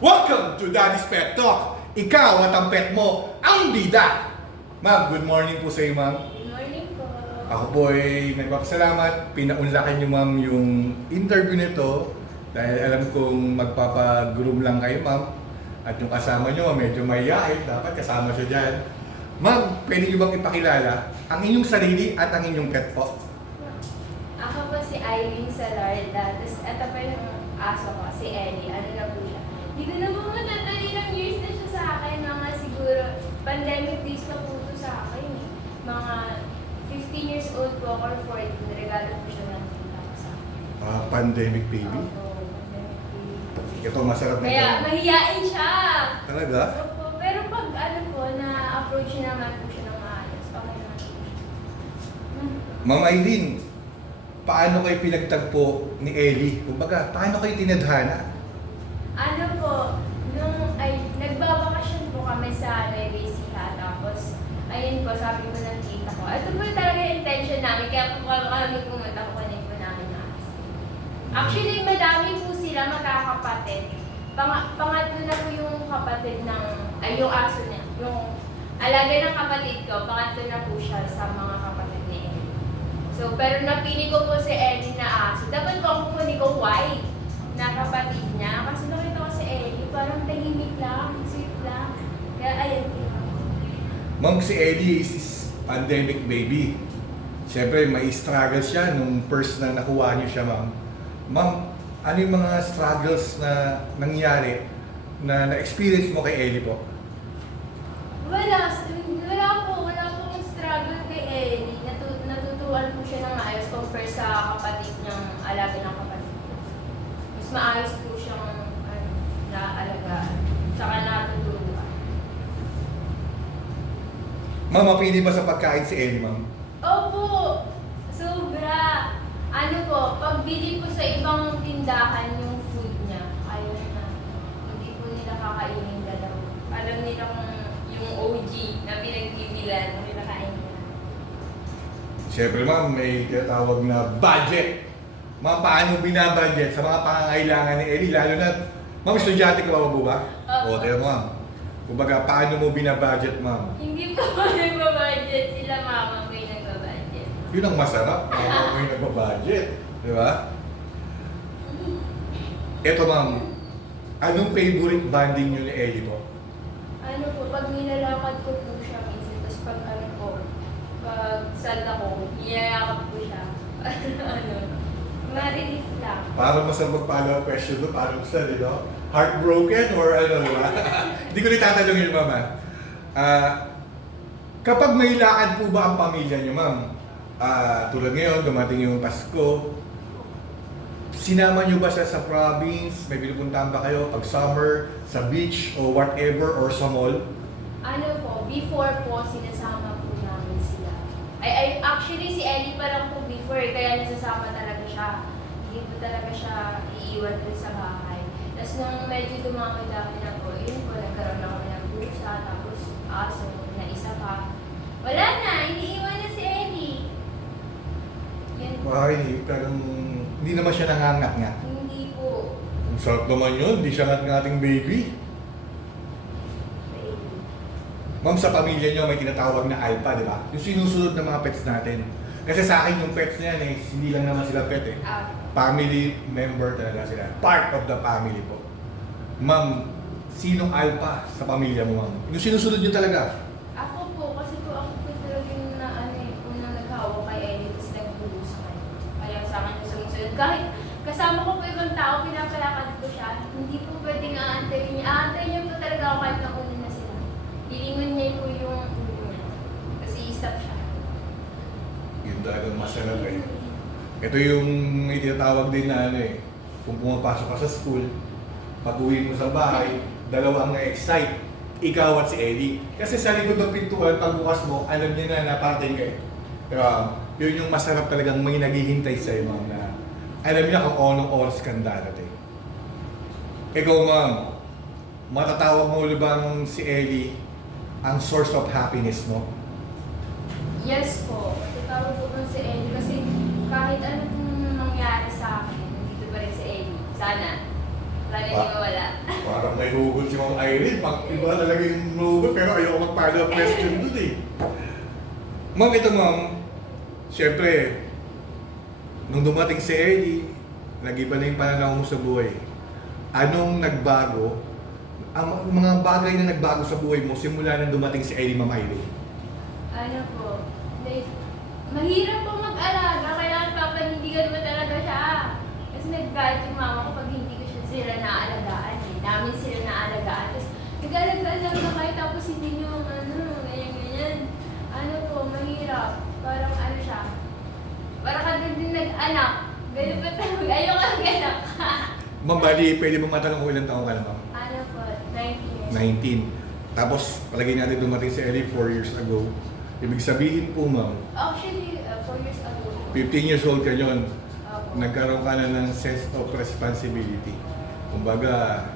Welcome to Daddy's Pet Talk. Ikaw at ang pet mo, ang bida. Ma'am, good morning po sa iyo, ma'am. Good morning po. Ako po ay nagpapasalamat. Pinaunlakan niyo, ma'am, yung interview nito dahil alam kong magpapagroom lang kayo, ma'am. At yung kasama niyo, medyo mahihain. Dapat kasama siya dyan. Ma'am, pwede niyo bang ipakilala ang inyong sarili at ang inyong pet po? Ako po si Eileen Salarda. Tapos ito pa yung aso ko, si Ellie. Ano na po siya? Hindi ko na po matatali ng years na siya sa akin. Mga siguro, pandemic days pa po ito sa akin. Mga 15 years old po or 14. Regalo po siya ng tita ko sa akin. Pandemic baby. Opo, pandemic baby. Ito, masarap na Kaya ito. mahihain siya. Talaga? Opo, pero pag ano po, na-approach naman po siya ng maayos. Okay naman po siya. Ma'am Eileen, paano kayo pinagtagpo ni Ellie? Kumbaga, paano kayo tinadhana? Ano po, nagbabakasyon po kami sa Nueva Ecija, tapos, ayun po, sabi ko ng tita ko, ito po talaga yung intention namin, kaya po kami pumunta ko, kunin po namin na aso. Actually, madami po sila magkakapatid. Pangatlo na po yung kapatid ng, ay yung aso niya, yung alaga ng kapatid ko, pangatlo na po siya sa mga kapatid ni Ellie. So, pero napili ko po si Ellie na aso. Dapat po ako kunin ko white na kapatid niya. Kasi nakita ko si Ellie, parang tahimik lang, sweet lang. Kaya ayun po. Ma'am, si Ellie is pandemic baby. Siyempre, may struggle siya nung first na nakuha niyo siya, ma'am. Ma'am, ano yung mga struggles na nangyari na na-experience mo kay Ellie po? Wala po akong struggle kay Ellie. Natutuan po siya ng maayos compare sa kapatid niyang alaga ng kapatid. Mas maayos po siyang naalagaan. Tsaka natuturuan. Ma'am, mapili ba sa pagkain si Ellie, ma'am? Opo! Sobra! Ano po, pagbili po sa ibang tindahan yung food niya, ayaw na. Hindi po nila kakainin dalaw. Alam nila kung yung OG na pinagbibilan, nila kainin. Siyempre, ma'am, may tinatawag na budget. Ma'am, paano binabudget sa mga pangangailangan ni Ellie? Lalo na, ma'am, estudyante ka ba po ba? Opo. O, tayo, ma'am. Kumbaga, paano mo binabudget, ma'am? Hindi po nagbabudget sila, mama ko yung nagbabudget. Yun ang masarap. Mama mo yung nagbabudget. Di ba? Eto, ma'am. Anong favorite banding nyo ni Ellie po? Ano po, pag nilalakad ko po siya minsan, tapos pag ano po, pag sad ako, niyayakap ko siya. ano, ma-relief lang. Para masarap magpala ang question doon, paano sa, di ba? Heartbroken or ano, di ba? Hindi ko nitatanong yun, ma'am. Kapag may lakad po ba ang pamilya nyo, ma'am? Tulad ngayon, dumating yung Pasko, sinama nyo ba siya sa province? May pinupuntahan ba kayo pag summer, sa beach, o whatever, or sa mall? Ano po, before po, sinasama po namin sila. Actually, si Ellie pa lang po before, kaya nasasama talaga siya. Hindi po talaga siya iiwan dun sa bahay. Tapos nung medyo dumami-dami na po, yun po, nagkaroon na kami ng pusa, tapos aso, na isa pa. Wala na, iniiwan na si Ellie. Yan po. Ay, parang hindi naman siya nangangat-ngat. Hindi po. Ang sarap naman yun, hindi siya ngat-ngating baby. Ma'am, sa pamilya nyo may tinatawag na alpha, di ba? Yung sinusunod ng mga pets natin. Kasi sa akin yung pets niyan eh, hindi lang naman sila pet eh. Family member talaga sila. Part of the family po. Ma'am, sinong alpha sa pamilya mo, ma'am? Yung sinusunod nyo talaga? Ako po, kasi po ako po talaga yung unang naghawak kay Ellie, tapos nagbulos ka. Kaya sa akin yung sumusunod. Kahit kasama ko po ibang tao, pinapalakad ko siya, hindi po pwedeng aantayin niya. Aantayin niya po talaga ako kahit nauna na sila. Lilingon niya po yung ulo niya. Kasi i-stop siya. Yun talagang masarap eh. Ito yung may tinatawag din na ano eh, kung pumapasok ka sa school, pag-uwi mo sa bahay, dalawa ang na-excite, ikaw at si Ellie. Kasi sa likod ng pintuan, pagbukas mo, alam niya na naparating kayo. Pero yun yung masarap talagang may naghihintay sa'yo, ma'am, na alam niya kung anong oras kang darating. Ikaw, ma'am, matatawag mo bang si Ellie ang source of happiness mo? Yes po. Tatawag ko po si Ellie kasi kahit ano pong mangyari sa akin, nandito pa rin si Ellie. Sana. Lalo hindi mawala. Parang may hugot si Ma'am Irene. Iba talaga yung hugot, pero ayoko mag-follow up question dun eh. Ma'am, ito ma'am, siyempre, nung dumating si Ellie, nag-iba na yung pananaw mo sa buhay. Anong nagbago? Ang mga bagay na nagbago sa buhay mo simula nang dumating si Ellie, Ma'am Irene. Ano po, like, mahirap po mag-alaga, kailangan papanindigan mo talaga siya. Kasi nag-guide yung mama ko pag hindi ko sila naalagaan eh. Namin sila naalagaan. Tapos nag-alagaan lang na kayo tapos hindi nyo ganyan-ganyan. Ano po, mahirap. Parang ano siya. Parang ka din nag-anak. Ganun pa talaga. Ayoko nag-anak. Ma'am, bali, pwede mo matanong kung ilang taong ka na, ma'am? Ano po, 19 years. 19. Tapos, palagay natin dumating si Ellie 4 years ago. Ibig sabihin po, ma'am, Actually, 4 years ago. 15 years old ka yun. Opo. Nagkaroon ka na ng sense of responsibility. Kumbaga,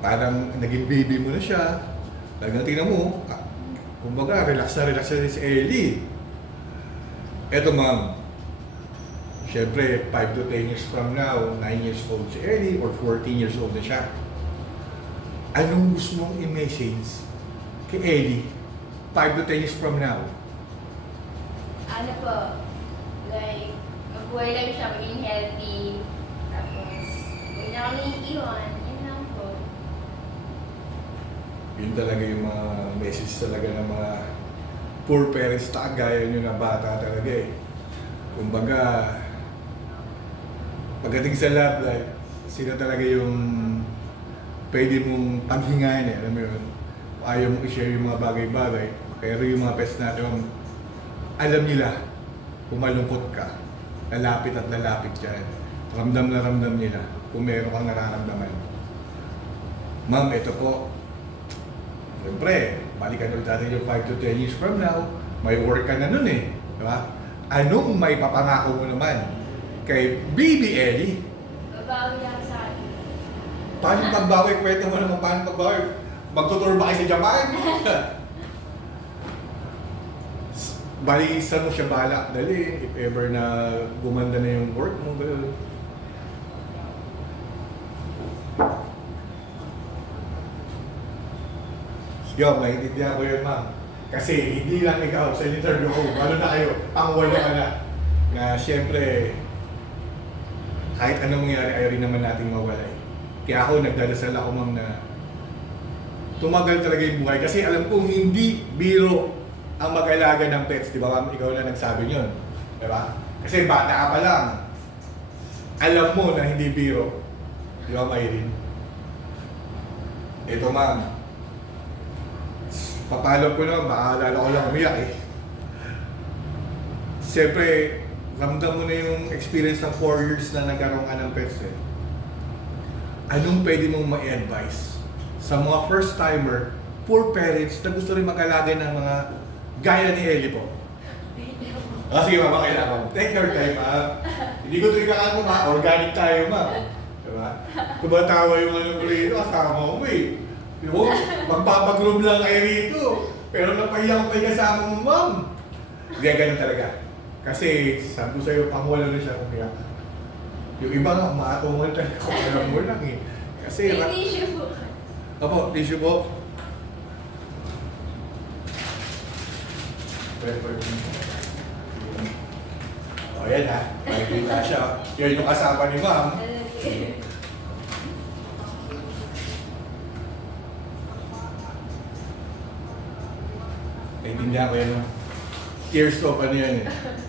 parang naging baby mo na siya. Talagang tingnan mo, kumbaga, relax na rin si Ellie. Eto ma'am, syempre 5 to 10 years from now, 9 years old si Ellie or 14 years old na siya. Anong gusto mong i-message kay Ellie 5 to 10 years from now? Ano po, like, mabuhay lang siya, maging healthy. Tapos, huwag na kami iiwan. Yun lang po. Yun talaga yung mga message talaga ng mga poor parents na gaya nyo na bata talaga eh. Kumbaga, pagdating sa love life, sila talaga yung pwede mong paghingahan eh. Alam mo yun? Ayaw mong i-share yung mga bagay-bagay. Pero yung mga pets natin, alam nila kung malungkot ka, lalapit at lalapit yan. Ramdam na ramdam nila kung meron kang nararamdaman. Ma'am, ito po. Siyempre, balikan ulit natin yung 5 to 10 years from now. May work ka na nun eh. Diba? Anong may papangako mo naman kay Baby Ellie? Babawi lang sa akin. Paano pagbawi? Kwento mo naman paano pagbawi? Magtutour ba kayo sa Japan? Bali, saan mo siya balak dali? If ever na gumanda na yung work mo, gano'n. Yo, maintindihan ko yun, ma'am. Kasi hindi lang ikaw sa interview ko, lalo na kayo, ang wala ka na. Na siyempre, kahit anong mangyari, ayaw rin naman nating mawalay. Kaya ako, nagdadasal ako, ma'am, na tumagal talaga yung buhay. Kasi alam kong hindi biro ang mag-alaga ng pets. Di ba, ma'am? Ikaw na nagsabi yun. Di ba? Kasi bata ka pa lang. Alam mo na hindi biro. Di ba, Mayrin? Ito, ma'am. Papalo ko na, maaalala ko lang umiyak eh. Siyempre, ramdam mo na yung experience ng 4 years na nagkaroon ka ng pets eh. Anong pwede mong ma-advise sa mga first-timer, poor parents na gusto rin mag-alaga ng mga gaya ni Ellie po? Sige ma'am, kailangan. Take your time ma'am. Hindi ko ito ikakaan mo ma'am, organic tayo ma'am. Diba? Tumatawa yung ano ko rito, kasama mo eh. Diba? Magpapagroom lang kayo rito. Pero napayang may kasama mo ma'am. Hindi, ganun talaga. Kasi sabi ko sa'yo, pangwala na siya kung kaya. Yung iba nga, maatungal talaga kung alam mo lang eh. Kasi... May tissue po. Opo, tissue po. O yan ha, makikita siya. Yan yung kasama ni ma'am. Naintindihan ko yan. Tears of ano yan eh.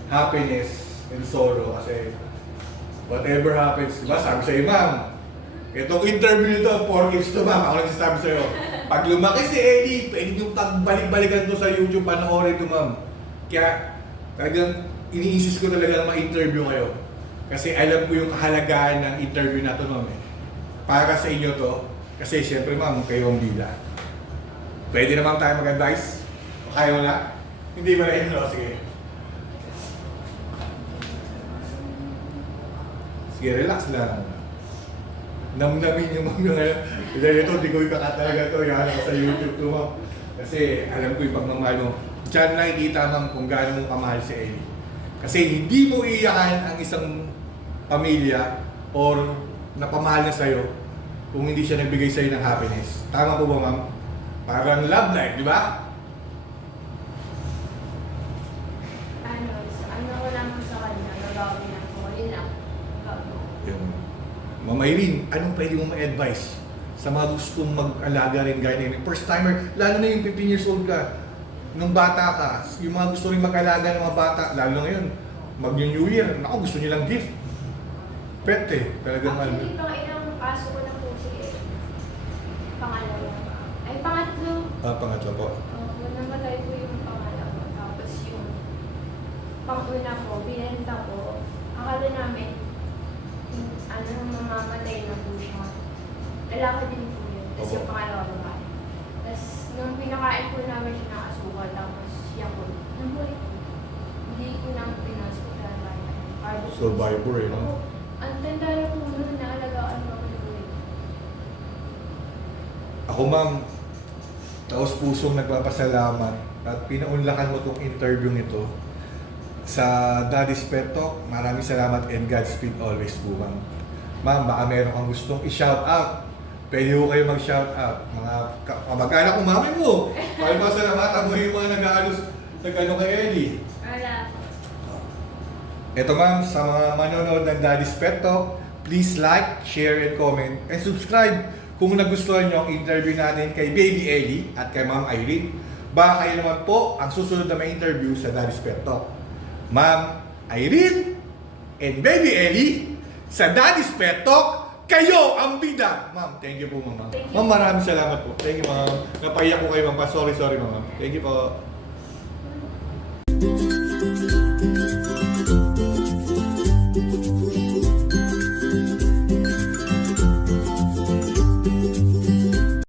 Happiness and sorrow kasi whatever happens, diba? Sabi sa'yo, ma'am, itong interview nito, 4 gifts to ma'am. Ako nagsasabi sa'yo, pag lumaki si Ellie, pwede nyo pagbalik-balikan to sa YouTube, panoorin to ma'am. Kaya talagang iniisis ko talaga na ma-interview kayo. Kasi alam ko yung kahalagaan ng interview na to ma'am eh. Para sa inyo to, kasi siyempre ma'am, kayo ang bida. Pwede na ma'am tayo mag-advise? Kaya mo na? Hindi ba na ino? Sige. Sige, relax lang. Namnamin yung mga dahil ito, di ko ikakat talaga ito. Yan ako sa YouTube to mo. Kasi alam ko yung pagmamahal mo. Diyan nakikita ma'am kung gaano mo kamahal si Ellie. Kasi hindi mo iiyakan ang isang pamilya or napamahal na sa'yo kung hindi siya nagbigay sa'yo ng happiness. Tama po ba, ma'am? Parang love life, di ba? Ano ko lang po sa kanya, nagawin lang po. Yun lang. Yun. Ma'am Irene, anong pwede mo ma-advise sa mga gustong mag-alaga rin gaya na yun? First timer, lalo na yung 15 years old ka, nung bata ka, yung mga gusto rin mag-alaga ng mga bata, lalo na ngayon, mag-New Year, naku, gusto nilang gift. Pet eh, talagang Actually, pang ilang aso ko na po siya. Pangalawa. Ay, pangatlo. pangatlo po. Namatay po yung pangalawa. Tapos yung pang-una po, binenta ko. Akala namin, mamamatay na po siya. Lalaki din po yun. Tapos Opo. yung pangalawa babae. Tapos nung pinakain po namin siya ng asukal, tapos siya po, nabuhay po. Hindi ko na pinahospital. Survivor eh, no? Oo. Ang tanda na po nun, naalagaan ko ako nabuhay. Ako, ma'am, taos pusong nagpapasalamat at pinaunlakan mo tong interview nito sa Daddy's Pet Talk. Maraming salamat and Godspeed always po, ma'am. Ma'am, baka meron kang gustong i-shout out. Pwede ko kayo mag-shout out. Mga kamag-anak kong mami mo. Paano pa salamatan mo yung mga nag-ano kay Ellie? Wala. Ito, ma'am, sa mga manonood ng Daddy's Pet Talk, please like, share, and comment, and subscribe kung nagustuhan nyo ang interview natin kay Baby Ellie at kay Ma'am Irene. Baka kayo naman po ang susunod na may interview sa Daddy's Pet Talk. Ma'am Irene and Baby Ellie sa Daddy's Pet Talk, kayo ang bida! Ma'am, thank you po, ma'am. Thank you. Ma'am, maraming salamat po. Thank you, ma'am. Napaiyak ko kayo, ma'am. Sorry, ma'am. Thank you po.